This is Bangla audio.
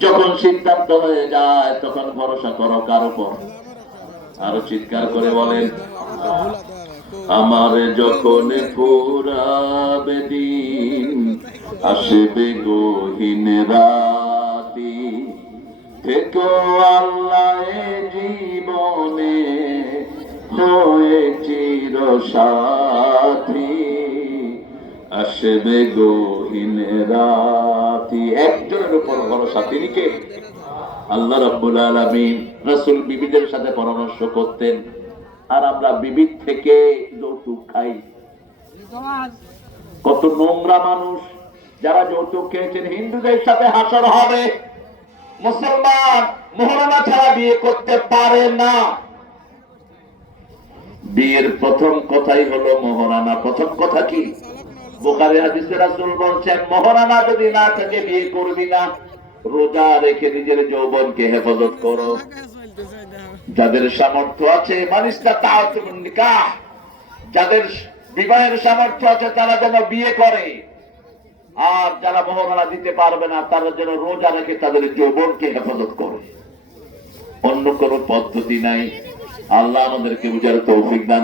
যখন সিদ্ধান্ত হয়ে যায়, তখন ভরসা করো কার উপর? আরও চিৎকার করে বলেন, আমার যখন পুরাবে দিন, আসবে গহীন রাতি। থেকো আল্লাহ জীবনে, হয়ে চির সাথী একজনের উপর ভরসা তিনি কে? আল্লাহ রাব্বুল আলামিন রাসূল বিবিদের সাথে পরামর্শ করতেন, আর আমরা থেকে যৌতুক খাই। কত নোংরা মানুষ, যারা যৌতুক খেয়েছেন, হিন্দুদের সাথে হাসর হবে। মুসলমান মোহরানা ছাড়া বিয়ে করতে পারে না। বিয়ের প্রথম কথাই হলো মোহরানা। প্রথম কথা কি? বোকারে হাদিসে রাসূল বলছেন মোহরানা যদি না থাকে, বিয়ে করবি না। রোজা রেখে নিজের যৌবনকে হেফাজত করো। যাদের সামর্থ্য আছে যাদের বিবাহের সামর্থ্য আছে, তারা যেন বিয়ে করে। আর যারা মোহরানা দিতে পারবে না, তারা যেন রোজা রেখে তাদের যৌবনকে হেফাজত করে। অন্য কোনো পদ্ধতি নাই। আল্লাহ আমাদেরকে বুঝার তৌফিক দান